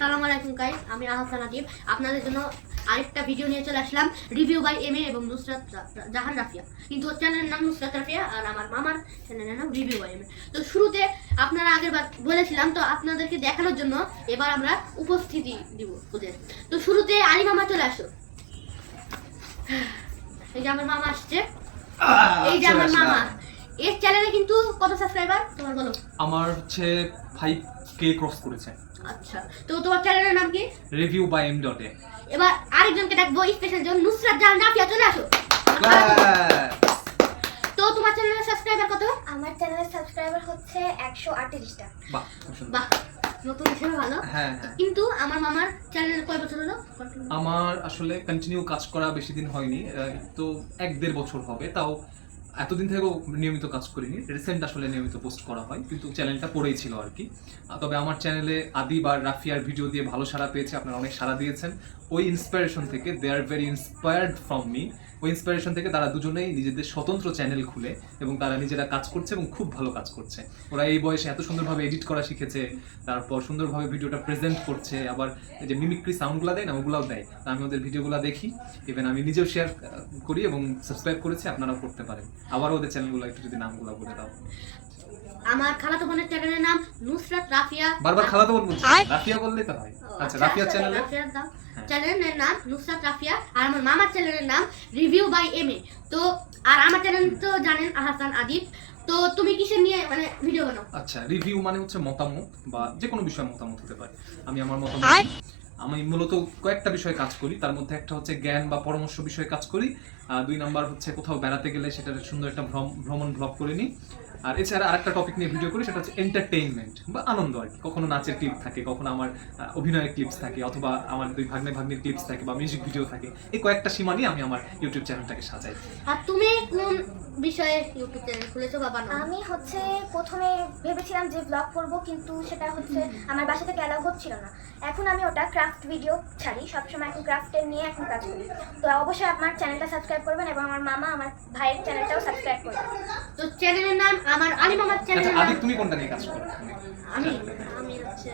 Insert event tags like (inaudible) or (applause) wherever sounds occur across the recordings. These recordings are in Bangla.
সালাম আলাইকুম গাইস আমি আহসান আদিব আপনাদের জন্য আরেকটা ভিডিও নিয়ে চলে আসলাম। রিভিউ বাই এম এ এবং নুসরাত জাহান রাফিয়া। কিন্তু চ্যানেলের নাম নুসরাত রাফিয়া আর আমার মামার চ্যানেলের নাম রিভিউ বাই এম এ তো শুরুতে আপনারা আগের বার বলেছিলাম তো আপনাদেরকে দেখানোর জন্য এবার আমরা উপস্থিতি দিব ওদের। তো শুরুতে আলী মামা চলে আসো এই যে আমার মামা আসছে। এই যে আমার মামা। এর চ্যানেলে কিন্তু কত সাবস্ক্রাইবার তোমার বলো। আমার হচ্ছে ফাইভ কে ক্রস করেছে। আচ্ছা তো তোমার চ্যানেলের নাম কি? রিভিউ বাই এম ডটে এবার আরেকজনকে ডাকবো স্পেশাল জন নুসরাত জাহান রাফিয়া চলে আসো। তো তোমার চ্যানেলের সাবস্ক্রাইবার কত? আমার চ্যানেলের সাবস্ক্রাইবার হচ্ছে একশো আটত্রিশটা। বাহ বাহ নতুন হিসেবে ভালো। হ্যাঁ হ্যাঁ। কিন্তু আমার মামার চ্যানেল কয় বছর হলো? আমার আসলে কন্টিনিউ কাজ করা বেশি দিন হয়নি তো এক দেড় বছর হবে তাও এতদিন থেকেও নিয়মিত কাজ করিনি রিসেন্ট আসলে নিয়মিত পোস্ট করা হয়, কিন্তু চ্যানেলটা পড়েই ছিল আর কি। তবে আমার চ্যানেলে আদি বা রাফিয়ার ভিডিও দিয়ে ভালো সাড়া পেয়েছে, আপনারা অনেক সাড়া দিয়েছেন। ওই ইন্সপিরেশন থেকে they are very inspired from me ওই ইন্সপিরেশন থেকে তারা দুজনেই নিজেদের স্বতন্ত্র চ্যানেল খুলে এবং তারা নিজেরা কাজ করছে এবং খুব ভালো কাজ করছে। ওরা এই বয়সে এত সুন্দরভাবে এডিট করা শিখেছে, তারপর সুন্দরভাবে ভিডিওটা প্রেজেন্ট করছে, আবার এই যে মিমিক্রি সাউন্ডগুলো দেয় না, ওগুলাও দেয়। তা আমি ওদের ভিডিওগুলো দেখি ইভেন আমি নিজেও শেয়ার করি এবং সাবস্ক্রাইব করেছি, আপনারাও করতে পারেন। আবার ওদের চ্যানেলগুলো একটু যদি নামগুলো বলে দাও। আমার খালাতো বোনের চ্যানেলের নাম নুসরাত রাফিয়া। বারবার খালাতো বোন বলছি রাফিয়া বললেই তো হয়। আচ্ছা চ্যানেলে নাম। হ্যাঁ। চ্যানেলের নাম নুসরাত রাফিয়া আর আমার মামার চ্যানেলের নাম রিভিউ বাই এম এ। তো আর আমার চ্যানেল তো জানেন আহসান আদিব। তো তুমি কিসের নিয়ে মানে ভিডিও বানাও? আচ্ছা রিভিউ মানে হচ্ছে মতামত বা যে কোনো বিষয়ে মতামত হতে পারে। আমি আমার মতামত আমি মূলত কয়েকটা বিষয়ে কাজ করি। তার মধ্যে একটা হচ্ছে জ্ঞান বা পরামর্শ বিষয়ে কাজ করি। আর দুই নাম্বার হচ্ছে কোথাও বেড়াতে গেলে সেটার সুন্দর একটা ভ্রমণ ব্লগ করে নিই। আর এছাড়া আরেকটা টপিক নিয়ে ভিডিও করি সেটা হচ্ছে এন্টারটেইনমেন্ট বা আনন্দ আর কি। কখনো নাচের ক্লিপ থাকে কখনো আমার অভিনয়ের ক্লিপস থাকে অথবা আমার দুই ভাগ্নে ভাগ্নির ক্লিপস থাকে বা মিউজিক ভিডিও থাকে এই কয়েকটা সীমা নিয়ে আমি আমার ইউটিউব চ্যানেলটাকে সাজাই। আর তুমি কোন বিষয়ে ইউটিউব চ্যানেল খুলেছো বা বানাও? আমি হচ্ছে প্রথমে ভেবেছিলাম যে ব্লগ করব কিন্তু সেটা হচ্ছে আমার বাসা থেকে অ্যালাউ হচ্ছিল না। এখন আমি ওটা ক্রাফট ভিডিও ছাড়ি সবসময় এখন ক্রাফটের নিয়ে এখন কাজ করি। তো অবশ্যই আমার চ্যানেলটা সাবস্ক্রাইব করবেন এবং আমার মামা আমার ভাইয়ের চ্যানেলটাও সাবস্ক্রাইব করবেন। তো চ্যানেলের নাম আমার আলী মামার আচ্ছা চ্যানেলের নাম আদিক তুমি কোনটা নিয়ে কাজ করো? আমি আমি হচ্ছে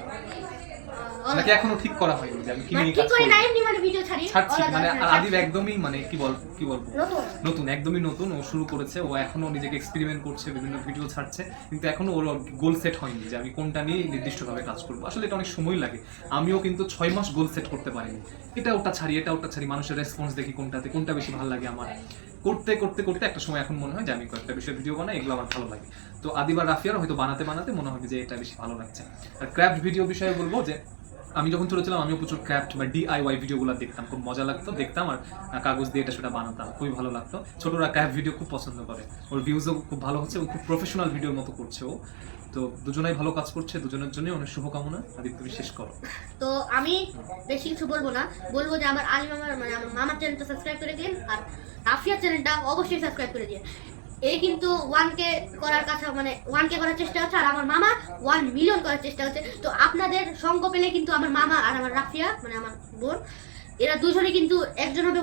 নাকি এখনও ঠিক করা হয়নি যে আমি কি নিয়ে কাজ করে না এমনি মানে ভিডিও ছাড়ি। ছাড়ছি মানে আদিব একদমই মানে কি বল কি বলব? নতুন। নতুন একদমই নতুন। ও শুরু করেছে ও এখনও নিজেকে এক্সপেরিমেন্ট করছে বিভিন্ন ভিডিও ছাড়ছে কিন্তু এখনও ওর গোল সেট হয়নি যে আমি কোনটা নিয়ে নির্দিষ্টভাবে কাজ করব। আসলে এটা অনেক সময় লাগে। আমিও কিন্তু ছয় মাস গোল সেট করতে পারিনি। এটা ওটা ছাড়ি এটা ওটা ছাড়ি মানুষের রেসপন্স দেখি কোনটাতে কোনটা বেশি ভালো লাগে আমার। করতে করতে করতে একটা সময় এখন মনে হয় যে আমি কয়েকটা বিষয়ে ভিডিও বানাই, এগুলো আমার ভালো লাগে। তো আদিবার রাফিয়ার হয়তো বানাতে বানাতে মনে হবে যে এটা বেশি ভালো লাগছে। আর ক্রাফট ভিডিও বিষয়ে বলব যে আমি যখন ছোট ছিলাম, আমিও প্রচুর ক্রাফট বা ডিআইওয়াই ভিডিওগুলো দেখতাম, খুব মজা লাগতো, দেখতাম আর কাগজ দিয়ে এটা সেটা বানাতাম, খুবই ভালো লাগতো। ছোটরা ক্রাফট ভিডিও খুব পছন্দ করে। ওর ভিউজও খুব ভালো হচ্ছে এবং খুব প্রফেশনাল ভিডিওর মতো করছে ও। তো দুজনেই ভালো কাজ করছে, দুজনের জন্যই অনেক শুভকামনা। আদিত্য, তুমি শেষ করো। তো আমি বেশি কিছু বলব না, বলব যে আমার আলী মামার মানে আমার মামার চ্যানেলটা সাবস্ক্রাইব করে দিন, আর রাফিয়ার চ্যানেলটা অবশ্যই সাবস্ক্রাইব করে দিন। এই কিন্তু করার মানে করার চেষ্টা হচ্ছে, আর আমার মামা ওয়ান মিলিয়ন করার চেষ্টা হচ্ছে। তো আপনাদের সঙ্গ পেলে কিন্তু আমার মামা আর আমার রাফিয়া মানে আমার বোন, এরা দুজনে কিন্তু একজন হবে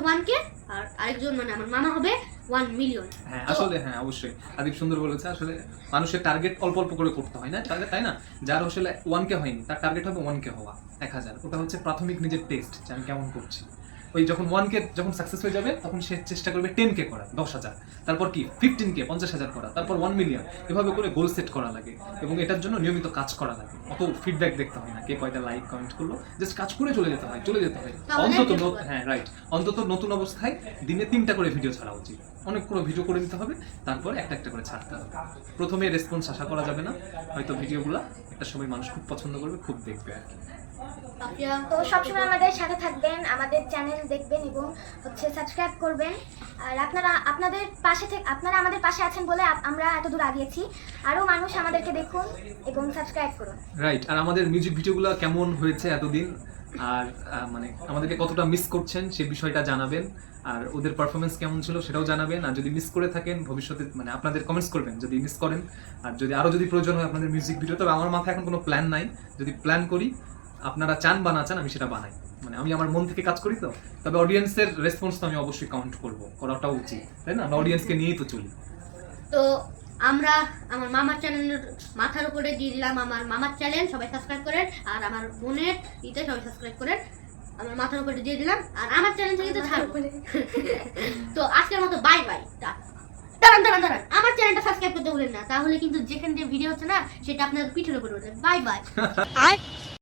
আর আরেকজন মানে আমার মামা হবে ওয়ান মিলিয়ন হ্যাঁ আসলে হ্যাঁ অবশ্যই। আদিপ সুন্দর বলেছে, আসলে মানুষের টার্গেট অল্প অল্প করে করতে হয়, না? তাই না? যার আসলে ওয়ান কে হয়নি, তার টার্গেট হবে ওয়ান কে হওয়া, এক হাজার। ওটা হচ্ছে প্রাথমিক নিজের টেস্ট যে আমি কেমন করছি। ওই যখন ওয়ান কে যখন সাকসেস হয়ে যাবে তখন সে চেষ্টা করবে টেন কে করা দশ হাজার। তারপর কি? ফিফটিন কে পঞ্চাশ হাজার করা তারপর ওয়ান মিলিয়ন এভাবে করে গোল সেট করা লাগে এবং এটার জন্য নিয়মিত কাজ করা লাগে। অত ফিডব্যাক দেখতে হয় না কে কয়টা লাইক কমেন্ট করল। জাস্ট কাজ করে চলে যেতে হয় চলে যেতে হয়। অন্তত হয়। রাইট অন্তত নতুন অবস্থায় দিনে তিনটা করে ভিডিও ছাড়া উচিত। অনেক করে ভিডিও করে নিতে হবে তারপর একটা একটা করে ছাড়তে হবে। প্রথমে রেসপন্স আশা করা যাবে না হয়তো ভিডিওগুলো একটা সময় মানুষ খুব পছন্দ করবে খুব দেখবে আর কি। তো সবসময় আমাদের সাথে থাকবেন, আমাদের চ্যানেল দেখবেন এবং হচ্ছে সাবস্ক্রাইব করবেন। আর আপনারা, আপনাদের পাশে থেকে আপনারা আমাদের পাশে আছেন বলে আমরা এত দূর আগিয়েছি। আরও মানুষ আমাদেরকে দেখুন এবং সাবস্ক্রাইব করুন। রাইট আর আমাদের মিউজিক ভিডিওগুলো কেমন হয়েছে এতদিন? আর মানে আমাদেরকে কতটা মিস করছেন সেই বিষয়টা জানাবেন। আর ওদের পারফরমেন্স কেমন ছিল সেটাও জানাবেন। আর যদি মিস করে থাকেন, ভবিষ্যতে মানে আপনাদের কমেন্টস করবেন যদি মিস করেন। আর যদি আরও যদি প্রয়োজন হয় আপনাদের মিউজিক ভিডিও তবে আমার মাথায় এখন কোনো প্ল্যান নাই। যদি প্ল্যান করি আপনারা চান বা না চান আমি সেটা বানাই। মানে আমি আমার মন থেকে কাজ করি তো। তবে অডিয়েন্সের রেসপন্স তো আমি অবশ্যই কাউন্ট করব। করাটাও উচিত তাই না? আমরা অডিয়েন্সকে নিয়েই তো চলি। তো আমরা আমার মামার চ্যানেলের মাথার উপরে দিয়ে দিলাম আমার মামার চ্যানেল সবাই সাবস্ক্রাইব করেন। আর আমার বোনের ইতে সবাই সাবস্ক্রাইব করেন। আমার মাথার উপরে দিয়ে দিলাম। আর আমার চ্যানেল থেকে তো ছাড়বো (laughs) তো আজকের মতো বাই বাই দাঁড়ান দাঁড়ান দাঁড়ান। আমার চ্যানেলটা সাবস্ক্রাইব করতে ভুলেন না। তাহলে কিন্তু যেখান যে ভিডিও হচ্ছে না সেটা আপনার পিঠের উপরে উঠবে। Bye bye (laughs)